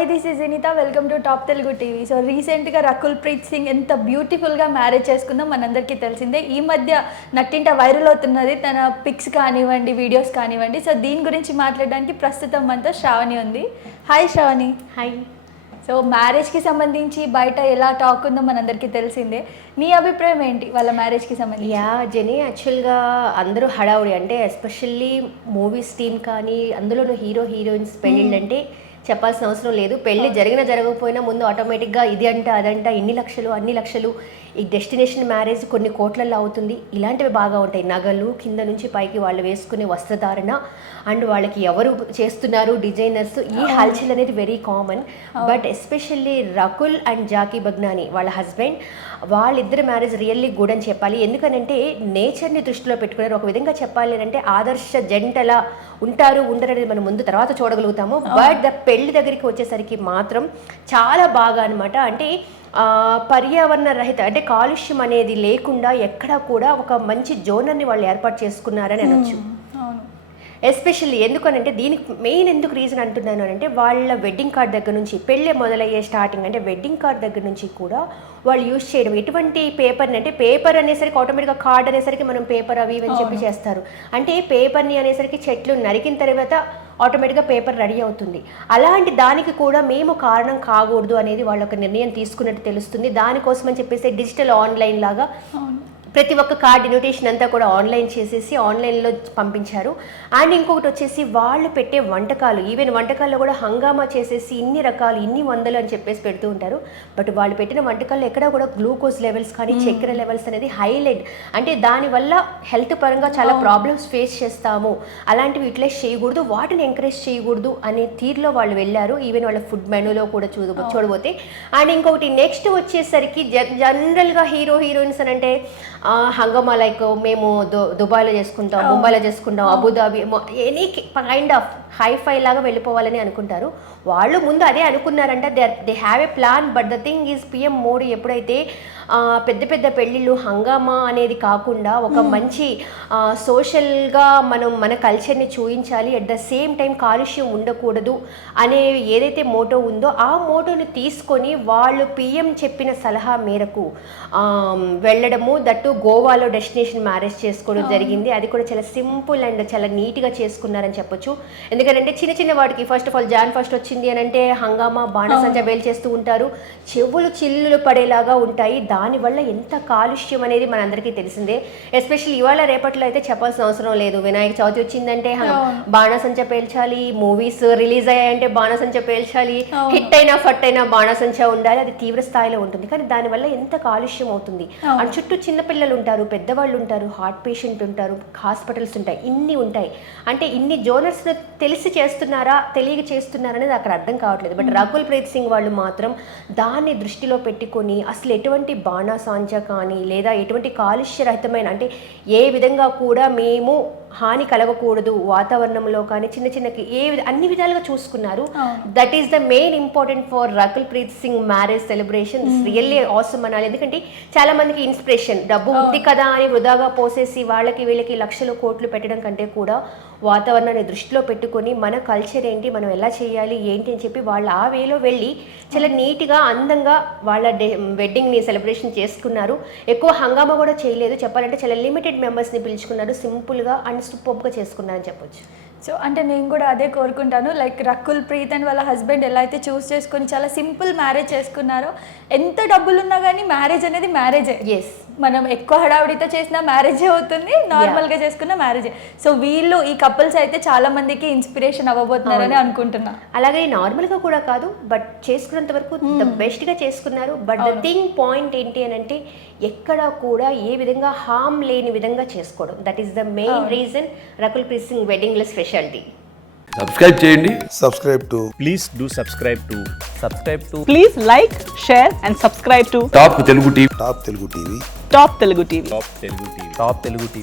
Hi this is Vineetha, welcome to top Telugu TV. So రీసెంట్గా రకుల్ ప్రీత్ సింగ్ ఎంత బ్యూటిఫుల్గా మ్యారేజ్ చేసుకుందో మనందరికీ తెలిసిందే. ఈ మధ్య నట్టింట వైరల్ అవుతున్నది తన పిక్స్ కానివ్వండి, వీడియోస్ కానివ్వండి. సో దీని గురించి మాట్లాడడానికి ప్రస్తుతం మనతో శ్రావణి ఉంది. హాయ్ శ్రావణి. హాయ్. సో మ్యారేజ్కి సంబంధించి బయట ఎలా టాక్ ఉందో మనందరికీ తెలిసిందే. నీ అభిప్రాయం ఏంటి వాళ్ళ మ్యారేజ్కి సంబంధించి? జెనీ, యాక్చువల్గా అందరూ హడావుడి, అంటే ఎస్పెషల్లీ మూవీస్ టీమ్ కానీ అందులోనూ హీరో హీరోయిన్స్ పెళ్ళిళ్ళు అంటే చెప్పాల్సిన అవసరం లేదు. పెళ్ళి జరగకపోయినా ముందు ఆటోమేటిక్గా ఇది అంట అదంట, ఇన్ని లక్షలు అన్ని లక్షలు, ఈ డెస్టినేషన్ మ్యారేజ్ కొన్ని కోట్లలో అవుతుంది. ఇలాంటివి బాగా ఉంటాయి. నగలు కింద నుంచి పైకి వాళ్ళు వేసుకునే వస్త్రధారణ అండ్ వాళ్ళకి ఎవరు చేస్తున్నారు డిజైనర్స్, ఈ హల్చల్ అనేది very common. But especially Rakul and Jackky Bhagnani వాళ్ళ హస్బెండ్, వాళ్ళిద్దరు మ్యారేజ్ రియల్లీ గుడ్ అని చెప్పాలి. ఎందుకనంటే నేచర్ని దృష్టిలో పెట్టుకున్నారు. ఒక విధంగా చెప్పాలి అంటే ఆదర్శ జంటలా ఉంటారు ఉండరు అనేది మనం ముందు తర్వాత చూడగలుగుతాము. బట్ ద పెళ్లి దగ్గరికి వచ్చేసరికి మాత్రం చాలా బాగా అనమాట. అంటే పర్యావరణ రహిత, అంటే కాలుష్యం అనేది లేకుండా ఎక్కడా కూడా ఒక మంచి జోనర్ని వాళ్ళు ఏర్పాటు చేసుకున్నారని అనొచ్చు. ఎస్పెషల్లీ ఎందుకనంటే దీనికి మెయిన్ ఎందుకు రీజన్ అంటున్నాను అంటే వాళ్ళ వెడ్డింగ్ కార్డ్ దగ్గర నుంచి పెళ్ళే మొదలయ్యే స్టార్టింగ్, అంటే వెడ్డింగ్ కార్డ్ దగ్గర నుంచి కూడా వాళ్ళు యూజ్ చేయడం ఎటువంటి పేపర్ని, అంటే పేపర్ అనేసరికి ఆటోమేటిక్గా కార్డ్ అనేసరికి మనం పేపర్ అవి అని చెప్పి చేస్తారు. అంటే పేపర్ని అనేసరికి చెట్లు నరికిన తర్వాత ఆటోమేటిక్గా పేపర్ రెడీ అవుతుంది. అలాంటి దానికి కూడా మేము కారణం కాకూడదు అనేది వాళ్ళు ఒక నిర్ణయం తీసుకున్నట్టు తెలుస్తుంది. దానికోసం అని చెప్పేసి డిజిటల్ ఆన్లైన్ లాగా ప్రతి ఒక్క కార్డ్ ఇన్విటేషన్ అంతా కూడా ఆన్లైన్ చేసేసి ఆన్లైన్లో పంపించారు. అండ్ ఇంకొకటి వచ్చేసి వాళ్ళు పెట్టే వంటకాలు, ఈవెన్ వంటకాల్లో కూడా హంగామా చేసేసి ఇన్ని రకాలు ఇన్ని వందలు అని చెప్పేసి పెడుతూ ఉంటారు. బట్ వాళ్ళు పెట్టిన వంటకాల్లో ఎక్కడ కూడా గ్లూకోజ్ లెవెల్స్ కానీ చక్కెర లెవెల్స్ అనేది హైలైట్, అంటే దానివల్ల హెల్త్ పరంగా చాలా ప్రాబ్లమ్స్ ఫేస్ చేస్తాము, అలాంటివి యూటిలైజ్ చేయకూడదు, వాటిని ఎంకరేజ్ చేయకూడదు అనే తీరులో వాళ్ళు వెళ్ళారు. ఈవెన్ వాళ్ళ ఫుడ్ మెనూలో కూడా చూడబోతే. అండ్ ఇంకొకటి నెక్స్ట్ వచ్చేసరికి జనరల్గా హీరో హీరోయిన్స్ అని అంటే హంగమా లైక్ మేము దుబాయ్లో చేసుకుంటాం, ముంబైలో చేసుకుంటాం, Abu Dhabi, any kind of hi fi లాగా వెళ్ళిపోవాలని అనుకుంటారు. వాళ్ళు ముందు అదే అనుకున్నారంట, they have a plan. But the thing is PM Modi ఎప్పుడైతే పెద్ద పెద్ద పెళ్ళిళ్ళు హంగామా అనేది కాకుండా ఒక మంచి సోషల్గా మనం మన కల్చర్ని చూపించాలి, అట్ ద సేమ్ టైం కాలుష్యం ఉండకూడదు అనే ఏదైతే మోటో ఉందో ఆ మోటోని తీసుకొని వాళ్ళు పిఎం చెప్పిన సలహా మేరకు వెళ్ళడము, దట్టు గోవాలో డెస్టినేషన్ మ్యారేజ్ చేసుకోవడం జరిగింది. అది కూడా చాలా సింపుల్ అండ్ చాలా నీట్గా చేసుకున్నారని చెప్పొచ్చు. ఎందుకంటే చిన్న చిన్న వాటికి ఫస్ట్ ఆఫ్ ఆల్ Jan 1 వచ్చింది అని అంటే హంగామా బాణసంచ బేల్ చేస్తూ ఉంటారు, చెవులు చిల్లులు పడేలాగా ఉంటాయి. దానివల్ల ఎంత కాలుష్యం అనేది మనందరికీ తెలిసిందే. ఎస్పెషల్లీ ఇవాళ రేపట్లో అయితే చెప్పాల్సిన అవసరం లేదు. వినాయక చవితి వచ్చిందంటే బాణసంచ పేల్చాలి, మూవీస్ రిలీజ్ అయ్యాయంటే బాణసంచ పేల్చాలి, హిట్ అయినా ఫట్ అయినా బాణసంచ ఉండాలి, అది తీవ్ర స్థాయిలో ఉంటుంది. కానీ దానివల్ల ఎంత కాలుష్యం అవుతుంది. అండ్ చుట్టూ చిన్నపిల్లలు ఉంటారు, పెద్దవాళ్ళు ఉంటారు, హార్ట్ పేషెంట్ ఉంటారు, హాస్పిటల్స్ ఉంటాయి, ఇన్ని ఉంటాయి. అంటే ఇన్ని జోనర్స్ తెలిసి చేస్తున్నారా తెలియక చేస్తున్నారా అనేది అక్కడ అర్థం కావట్లేదు. బట్ రకుల్ ప్రీత్ సింగ్ వాళ్ళు మాత్రం దాన్ని దృష్టిలో పెట్టుకొని అసలు ఎటువంటి బాణాసాంచ కానీ లేదా ఎటువంటి కాలుష్యరహితమైన, అంటే ఏ విధంగా కూడా మేము హాని కలగకూడదు వాతావరణంలో కానీ చిన్న చిన్నకి అన్ని విధాలుగా చూసుకున్నారు. That is the main important for Rakul Preet Singh marriage celebration. Really awesome అనాలి. ఎందుకంటే చాలా మందికి ఇన్స్పిరేషన్, డబ్బు ఉంది కదా అని వృధాగా పోసేసి వాళ్ళకి వీళ్ళకి లక్షలు కోట్లు పెట్టడం కంటే కూడా వాతావరణాన్ని దృష్టిలో పెట్టుకొని మన కల్చర్ ఏంటి, మనం ఎలా చేయాలి ఏంటి అని చెప్పి వాళ్ళు ఆ వేలో వెళ్ళి చాలా నీట్గా అందంగా వాళ్ళ వెడ్డింగ్ని సెలబ్రేషన్ చేసుకున్నారు. ఎక్కువ హంగామా కూడా చేయలేదు, చెప్పాలంటే చాలా లిమిటెడ్ మెంబర్స్ని పిలుచుకున్నారు, సింపుల్గా అండ్ సూపర్గా చేసుకున్నారని చెప్పొచ్చు. సో అంటే నేను కూడా అదే కోరుకుంటాను. లైక్ రకుల్ ప్రీత్ అండ్ వాళ్ళ హస్బెండ్ ఎలా అయితే చూస్ చేసుకొని చాలా సింపుల్ మ్యారేజ్ చేసుకున్నారో, ఎంత డబ్బులు ఉన్నా కానీ మ్యారేజ్ అనేది మ్యారేజే. ఎస్, మనం ఎక్కువ హడావుడితో చేసిన మ్యారేజే అవుతుంది, నార్మల్గా చేసుకున్న మ్యారేజే. సో వీళ్ళు ఈ కపుల్స్ అయితే చాలా మందికి ఇన్స్పిరేషన్ అవ్వబోతున్నారని అనుకుంటున్నా. అలాగే నార్మల్గా కూడా కాదు, బట్ చేసుకున్నంత వరకు ద బెస్ట్గా చేసుకున్నారు. బట్ ద థింగ్ పాయింట్ ఏంటి అని అంటే ఎక్కడ కూడా ఏ విధంగా హామ్ లేని విధంగా చేసుకోవడం. That is the main reason Rakul Preet Singh వెడ్డింగ్ల స్పెషాలిటీ. సబ్స్క్రైబ్ చేయండి. Please do subscribe to. Please like, share and subscribe to top Telugu TV. Top Telugu TV. Top Telugu TV.